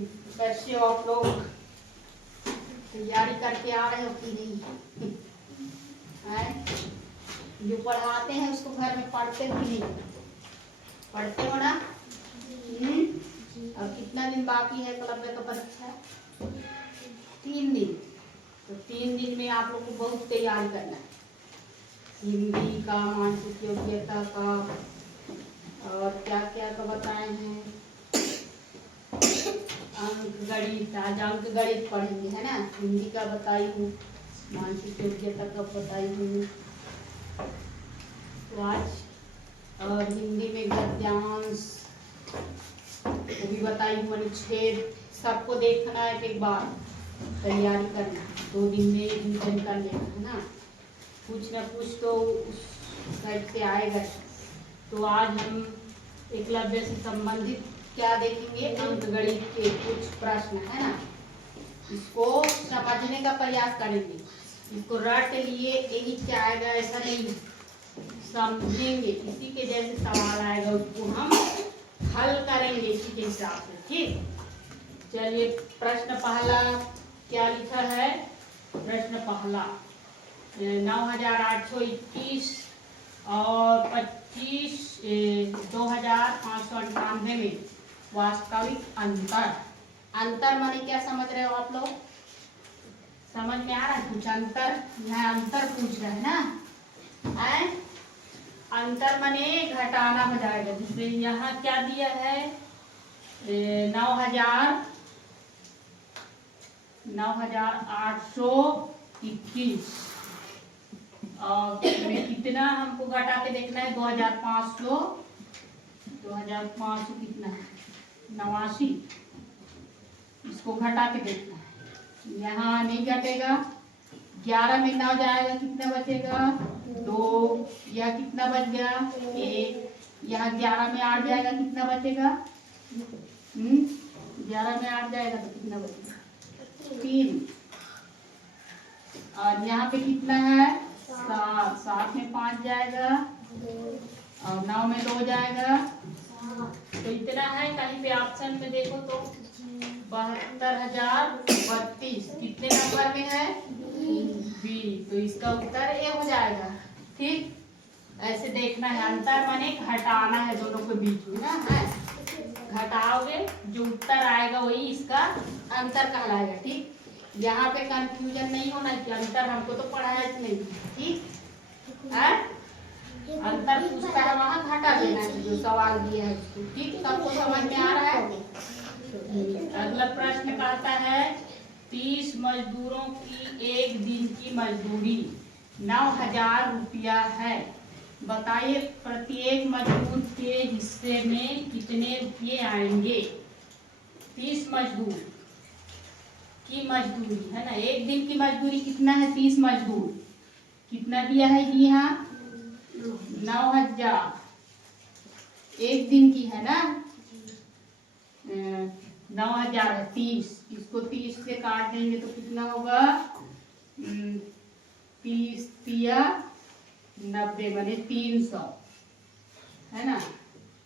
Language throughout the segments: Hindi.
कैसे हो आप लोग? तैयारी करके आ रहे हो कि नहीं? हैं? जो पढ़ाते हैं उसको घर में पढ़ते हो कि नहीं? पढ़ते हो ना? अब कितना दिन बाकी है कलम का परीक्षा? 3 दिन। तो 3 दिन में आप लोग को बहुत तैयारी करना है। हिंदी का, मानसिक योग्यता का और क्या क्या का बताए हैं, अंक गणित। आज अंक गणित पढ़ेंगे है ना। हिंदी का बताई हूँ, मानसिक योग्यता का बताई हूँ तो आज। और हिंदी में गद्यांश वो भी बताई हूँ, अनुच्छेद सबको देखना है। एक बार तैयारी करना, 2 दिन में रिवीजन कर लेना है ना। कुछ न कुछ तो उस साइड से आएगा। तो आज हम एकलव्य से संबंधित क्या देखेंगे, अंक गणित के कुछ प्रश्न है ना। इसको समझने का प्रयास करेंगे, इसको रट लिए यही क्या आएगा ऐसा नहीं, समझेंगे। इसी के जैसे सवाल आएगा उसको हम हल करेंगे इसी के हिसाब से। ठीक, चलिए प्रश्न पहला क्या लिखा है। प्रश्न पहला 9821 और 25,2598 में वास्तविक अंतर। अंतर माने क्या समझ रहे हो आप लोग? समझ में आ रहा है कुछ? अंतर, यहाँ अंतर पूछ रहे हैं ना। अंतर माने घटाना हो जाएगा। जैसे यहाँ क्या दिया है, 9,821 और कितना हमको घटा के देखना है, 2,500 कितना है, 89। इसको घटा के देखना है। यहाँ नहीं घटेगा, 11 में 9 जाएगा, कितना बचेगा 2। यह कितना बच गया 1। यहाँ 11 में 8 जाएगा, कितना बचेगा 11 में 8 जाएगा तो कितना बचेगा 3। और यहाँ पे कितना है 7। 7 में 5 जाएगा और 9 में 2 जाएगा तो इतना है। कहीं पे ऑप्शन में देखो तो 72,032 कितने नंबर में है, बी। तो इसका उत्तर ए हो जाएगा। ठीक, ऐसे देखना है। अंतर माने घटाना है दोनों के बीच में ना है। घटाओगे जो उत्तर आएगा वही इसका अंतर कहलाएगा। ठीक, यहाँ पे कंफ्यूजन नहीं होना कि अंतर हमको तो पढ़ाया नहीं। ठीक है, अंतर पूछता है वहाँ घटा देना है जो सवाल दिया है उसको। ठीक, सबको समझ में आ रहा है। अगला प्रश्न कहता है 30 मजदूरों की एक दिन की मजदूरी 9,000 रुपया है। बताइए प्रत्येक मजदूर के हिस्से में कितने रुपये आएंगे। 30 मजदूर की मजदूरी है ना। एक दिन की मजदूरी कितना है, 30 मजदूर कितना दिया है जी, यहाँ 9,000 एक दिन की है ना। 9,000 है, 30 इसको 30 से काट देंगे तो कितना होगा 30 तिया 90 बने 300 है ना।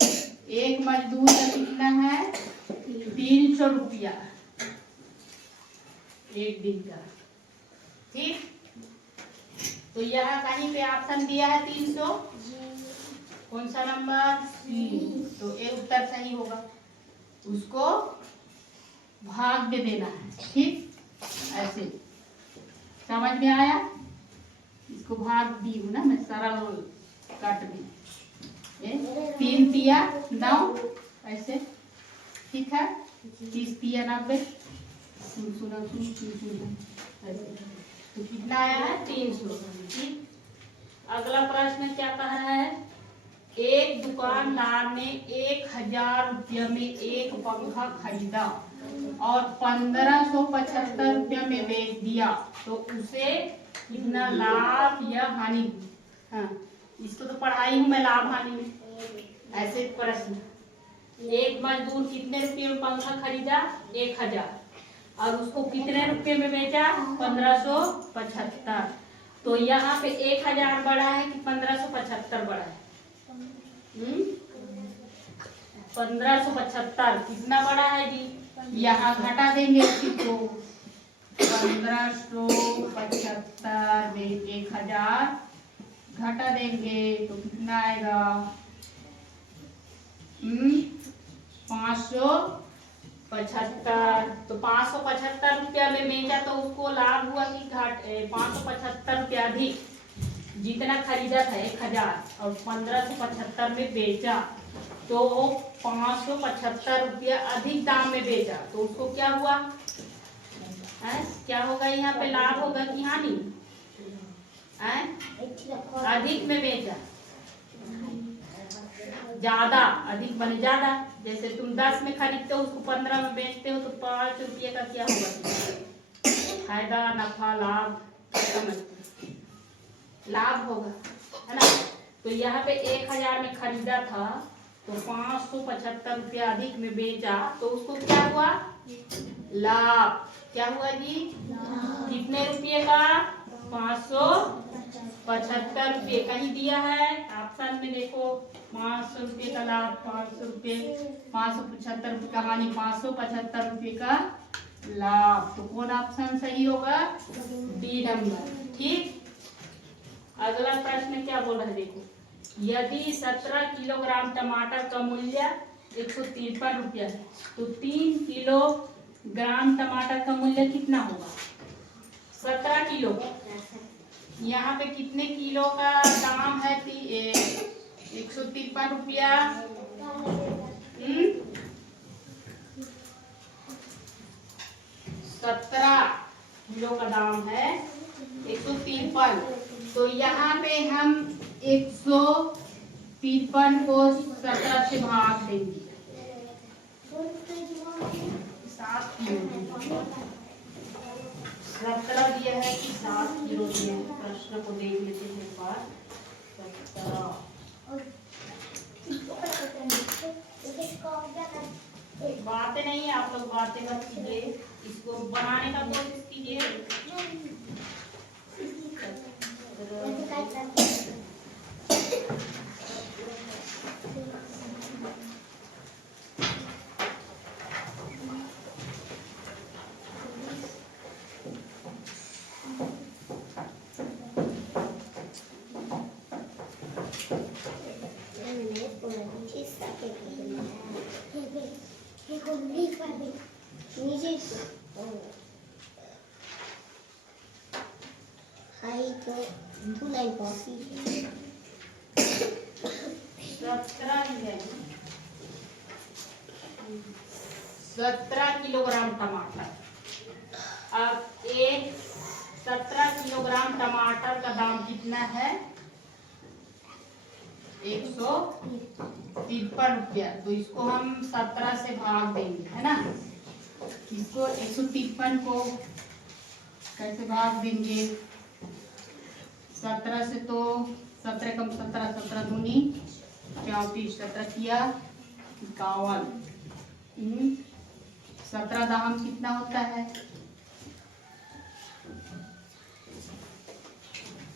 एक मजदूर का कितना है 300 रुपया एक दिन का। ठीक, तो यहाँ कहीं पे ऑप्शन दिया है 300, कौन सा नंबर सी। तो ए उत्तर सही होगा, उसको भाग दे देना है। ठीक, ऐसे समझ में आया। इसको भाग दी हूँ ना मैं, सरल काट दी 3 तिया 9 ऐसे। ठीक है, 30 तिया 90 तो कितना आया है 300। ठीक, अगला प्रश्न क्या कह रहा है, एक दुकानदार ने 1,000 रुपया में एक पंखा खरीदा और 1,575 रुपया में बेच दिया तो उसे कितना लाभ या हानि। हाँ, इसको तो पढ़ाई हूँ मैं, लाभ हानि में। ऐसे प्रश्न, एक मजदूर कितने रुपये में पंखा खरीदा 1,000 और उसको कितने रुपये में बेचा 1,575। तो यहाँ पे 1,000 बड़ा है कि 1,575 बड़ा है। 1,575 कितना बड़ा है जी यहाँ घटा देंगे इसी को 1575 में 1000 घटा देंगे तो कितना आएगा 575। तो 575 रुपया में बेचा तो उसको लाभ हुआ कि घाट 575 रुपया अधिक जितना खरीदा था 1000 और 1575 में बेचा तो 575 रुपया अधिक दाम में बेचा तो उसको क्या हुआ क्या होगा यहाँ पे लाभ होगा कि हानि अधिक में बेचा ज्यादा अधिक बने ज्यादा जैसे तुम 10 में खरीदते हो उसको 15 में बेचते हो तो 5 रुपये का क्या होगा फायदा नफा लाभ समझते लाभ होगा है ना। तो यहाँ पे 1000 में खरीदा था तो 575 रुपया अधिक में बेचा तो उसको क्या हुआ लाभ क्या हुआ जी कितने रुपये का 575 रुपये कहीं दिया है ऑप्शन में देखो 500 रुपये का लाभ 500 रुपये 575 रुपये का हानि 575 रुपये का लाभ। तो कौन ऑप्शन सही होगा डी नंबर। ठीक अगला प्रश्न क्या बोल रहा है देखो यदि 17 किलोग्राम टमाटर का मूल्य 153 रुपया है तो 3 किलोग्राम टमाटर का मूल्य कितना होगा 17 किलो यहाँ पे कितने किलो का दाम है 153 रुपया 17 किलो का दाम है 153। तो यहाँ पे हम 153 को 17 से भाग देंगे 7 किलो 17 दिया है कि 7 किलो दिया है प्रश्न को देख लेते हैं एक बार 17 बातें नहीं है आप लोग बातें मत कीजिए इसको बनाने का कोशिश कीजिए सत्रह किलोग्राम टमाटर। अब 17 किलोग्राम टमाटर का दाम कितना है 153 रुपया। तो इसको हम 17 से भाग देंगे है ना। इसको 153 को कैसे भाग देंगे 17 से तो 17 कम 17 17 दूनी 34 17 किया 51 17 दाम कितना होता है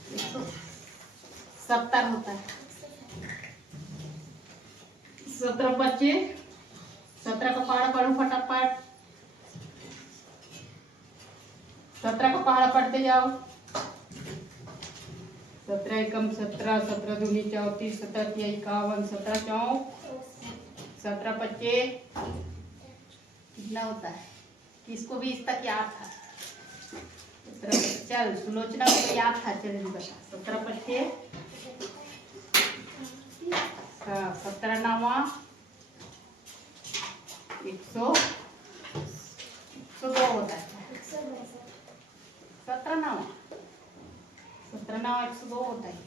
170 होता है 17 बच्चे 17 का पहाड़ा पढ़ो फटाफट 17 का पहाड़ा पढ़ते जाओ 17 एकम 17 17 दूनी 34 17 किया 51 17 चौक 17 बच्चे कितना होता है किसको भी इस तक याद था चल सुलोचना को तो याद था चल बता 17 बच्चे 17 नावा 102 होता है 17 नावा 102 होता है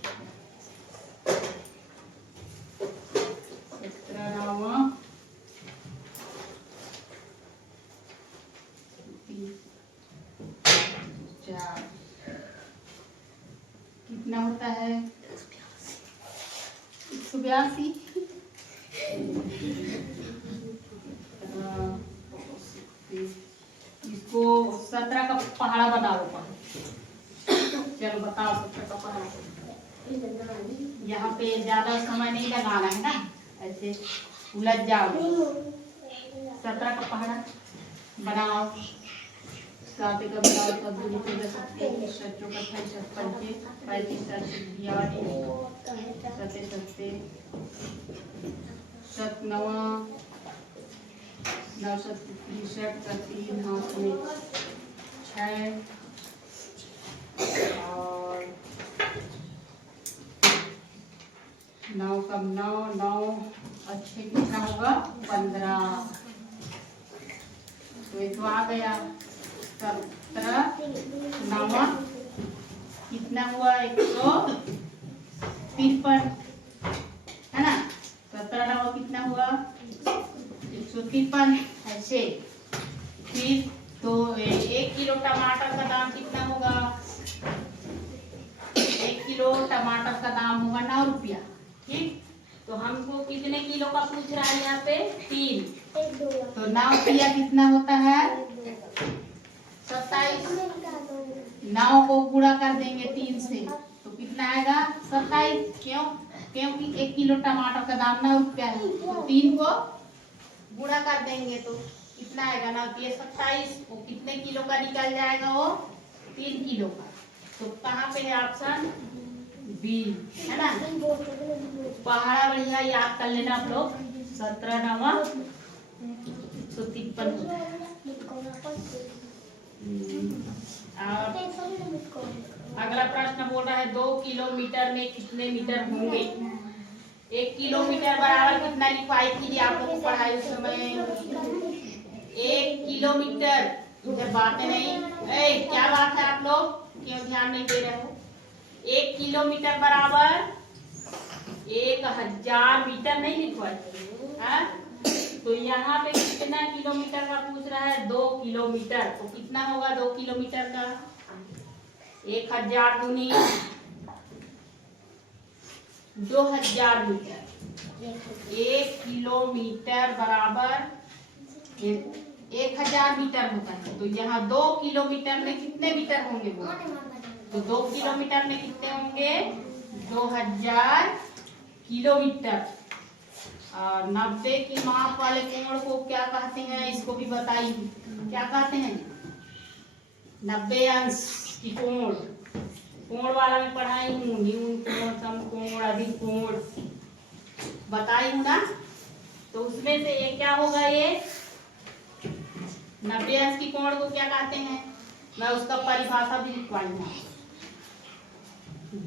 17 नावा 4 कितना होता है 182 इसको 17 का पहाड़ा बनाओ चलो बताओ 17 का पहाड़ा यहाँ पे ज्यादा समय नहीं लगाना है ना ऐसे उलझ जाओ 17 का पहाड़ा बनाओ। सात का बनाओ सब दूरी पे दे सकते हैं। सच्चों का 56 के 35 सत्ते सत्ते सत नवा 9 सत 63 का 3 हाथ में 6 और 9 कम 9 9 अच्छे कितना होगा 15। तो ये तो आ गया 17 9 कितना हुआ 153 है ना। 17 9 कितना हुआ 153 ऐसे। फिर तो 1 किलो टमाटर का दाम कितना होगा 1 किलो टमाटर का दाम होगा 9 रुपया। ठीक तो हमको कितने किलो का पूछ रहा है यहाँ पे 3 तो 9 रुपया कितना होता है 27। 9 को गुणा कर देंगे 3 से तो कितना आएगा 27। क्यों क्योंकि 1 किलो टमाटर का दाम 9 रुपया है तो 3 को गुणा कर देंगे तो कितना आएगा ना 27। वो कितने किलो का निकल जाएगा वो 3 किलो का। तो कहाँ पे है ऑप्शन बी है ना। पहाड़ा बढ़िया याद कर लेना आप लोग 17 9 153। अगला प्रश्न बोल रहा है 2 किलोमीटर में कितने मीटर होंगे। 1 किलोमीटर बराबर कितना लिखवाई कीजिए आप लोग को पढ़ाई उस समय 1 किलोमीटर। इधर बातें नहीं क्या बात है आप लोग क्यों ध्यान नहीं दे रहे हो। 1 किलोमीटर बराबर 1000 मीटर नहीं लिखवाई है। तो यहाँ पे कितना किलोमीटर का पूछ रहा है 2 किलोमीटर तो कितना होगा 2 किलोमीटर का 1000 दूनी 2000 मीटर। 1 किलोमीटर बराबर 1000 मीटर होता है। तो यहाँ 2 किलोमीटर में कितने मीटर होंगे वो तो 2 किलोमीटर में कितने होंगे 2000 किलोमीटर। और 90 की माप वाले कोण को क्या कहते हैं इसको भी बताइए क्या कहते हैं 90 अंश की कोण। कोण वाला में पढ़ाई हूँ न्यून कोण समकोण अधिक कोण बताई हूँ ना। तो उसमें से ये क्या होगा ये 90 अंश की कोण को क्या कहते हैं मैं उसका परिभाषा भी लिखवाई हूँ।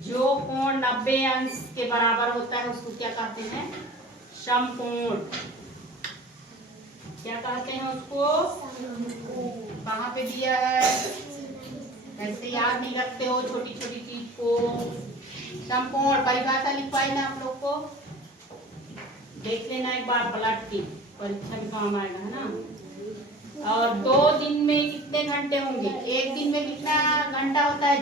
जो कोण 90 अंश के बराबर होता है उसको क्या कहते हैं समकोण। क्या कहते हैं उसको कहाँ पे दिया है ऐसे याद नहीं रखते हो छोटी छोटी चीज को। समकोण परिभाषा लिखवाई ना आप लोग को देख लेना एक बार पलट के परीक्षा में काम आएगा है ना। और 2 दिन में कितने घंटे होंगे 1 दिन में कितना घंटा होता है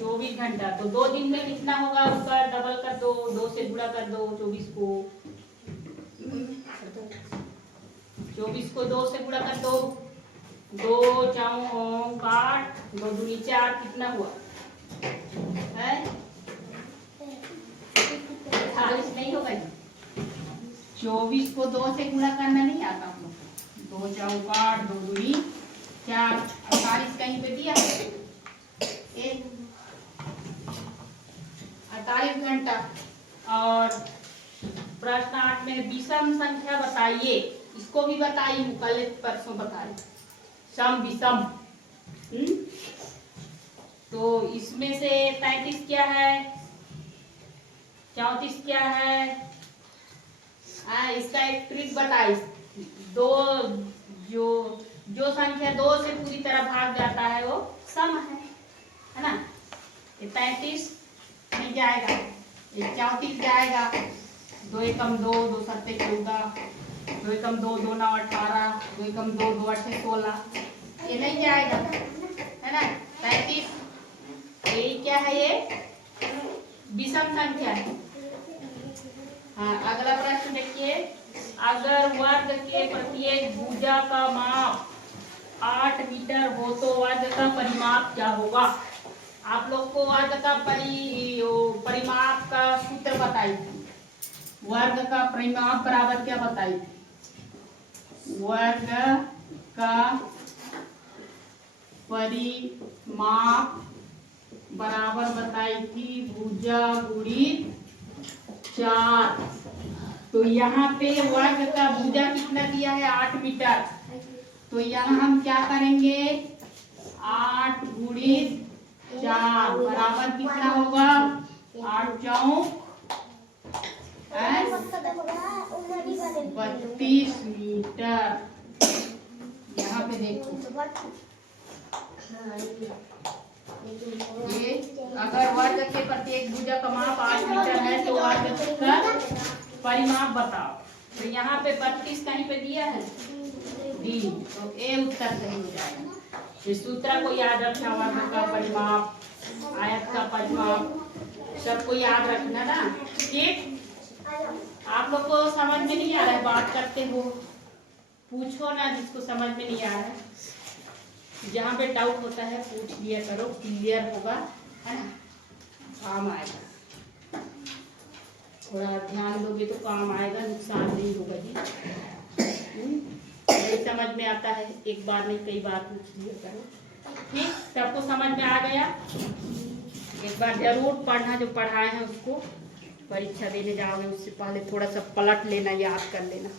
24 घंटा। तो 2 दिन में कितना होगा उसका डबल कर दो 2 से गुणा कर दो 24 को 2 से गुणा कर दो 2 4 8 2 दूनी 4 कितना हुआ है 48 नहीं होगा 24 को 2 से गुणा करना नहीं आता आप लोग 2 4 8 2 दूनी 4 48 कहीं पे दिया 48 घंटा। और प्रश्न 8 में विषम संख्या बताइए इसको भी बताई हूँ कल परसों बताई सम विषम। तो इसमें से 35 क्या है 34 क्या है इसका एक ट्रिक बताई। दो जो संख्या 2 से पूरी तरह भाग जाता है वो सम है ना। ये 35 नहीं जाएगा ये 34 जाएगा 2 एकम 2 2 सत्ते 14 2 एकम 2 2 9 18 2 एकम 2 2 8 16 ये नहीं जाएगा है ना 35। ये क्या है ये विषम संख्या है। हाँ अगला प्रश्न देखिए अगर वर्ग के प्रत्येक भुजा का माप 8 मीटर हो तो वर्ग का परिमाप क्या होगा। आप लोग को वर्ग का परिमाप का सूत्र बताई थी। वर्ग का परिमाप बराबर क्या बताई थी वर्ग का परिमाप बराबर बताई थी भुजा गुणित 4। तो यहाँ पे वर्ग का भुजा कितना दिया है 8 मीटर। तो यहाँ हम क्या करेंगे 8 गुणित 4 बराबर कितना होगा 8 चौक 32 मीटर। यहाँ पे देखो ये अगर वर्ग के प्रत्येक भुजा का माप 8 मीटर है तो वर्ग का परिमाप बताओ। तो यहाँ पे 32 कहीं पे दिया है डी, तो ए उत्तर सही हो जाएगा। इस सूत्र को याद रखना, वर्ग का परिमाप, आयत का परिमाप सबको याद रखना ना। ठीक, आप लोग को समझ में नहीं आ रहा है, बात करते हो पूछो ना, जिसको समझ में नहीं आ रहा है, जहाँ पे डाउट होता है पूछ लिया करो, क्लियर होगा, है ना, काम आएगा। थोड़ा ध्यान दोगे तो काम आएगा, नुकसान नहीं होगा जी। नहीं समझ में आता है एक बार नहीं कई बार पूछ लिया करो। ठीक, सबको समझ में आ गया। एक बार जरूर पढ़ना, जो पढ़ाए हैं उसको परीक्षा देने जाओगे उससे पहले थोड़ा सा पलट लेना, याद कर लेना।